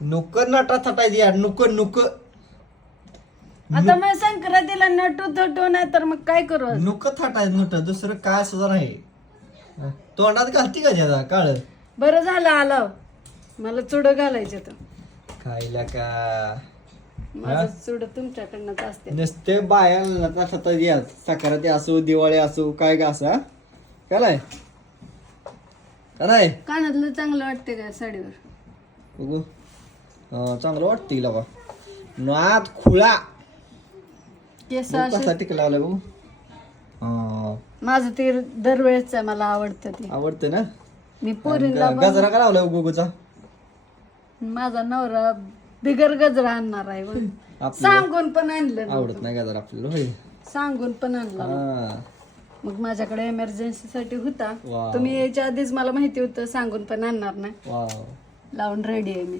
नुक नटा थटायची यार नुक नुक आता मग संक्रांतीला नटू थटू नाही तर मग काय करू आज? नुक थटायचं नुट दुसरं काय सुद्धा नाही तोंडात घालती का ज्यादा काळ बरं झालं आलं मला चुड घालायचे तर खायला का माझं चुड तुमच्याकडनंच असते. नुसते बाया थटा यात साखराती असो दिवाळी असो काय का असा काय काय कानातलं चांगलं वाटते का साडीवर? बघू चांगलं वाटतं तिला बा नात खुळा केस बघ असे कसा टिकला आला बघू माझं ते दरवेळेच आहे मला आवडतं ते. आवडतं ना मी पोरींला गजरा का लावला गुगूचा माझा नवरा बिगर गजरा आणणार आहे बघ. आपल्याला सांगून पण आणलं नव्हतं. आवडत नाही गजरा आपल्याला होय सांगून पण आणला हा. मग माझ्याकडे इमर्जन्सी साठी होता. वाव. तुम्ही यायच्या आधीच मला माहिती होतं सांगून पण आणणार नाही. वाव लावून रेडी आहे मी.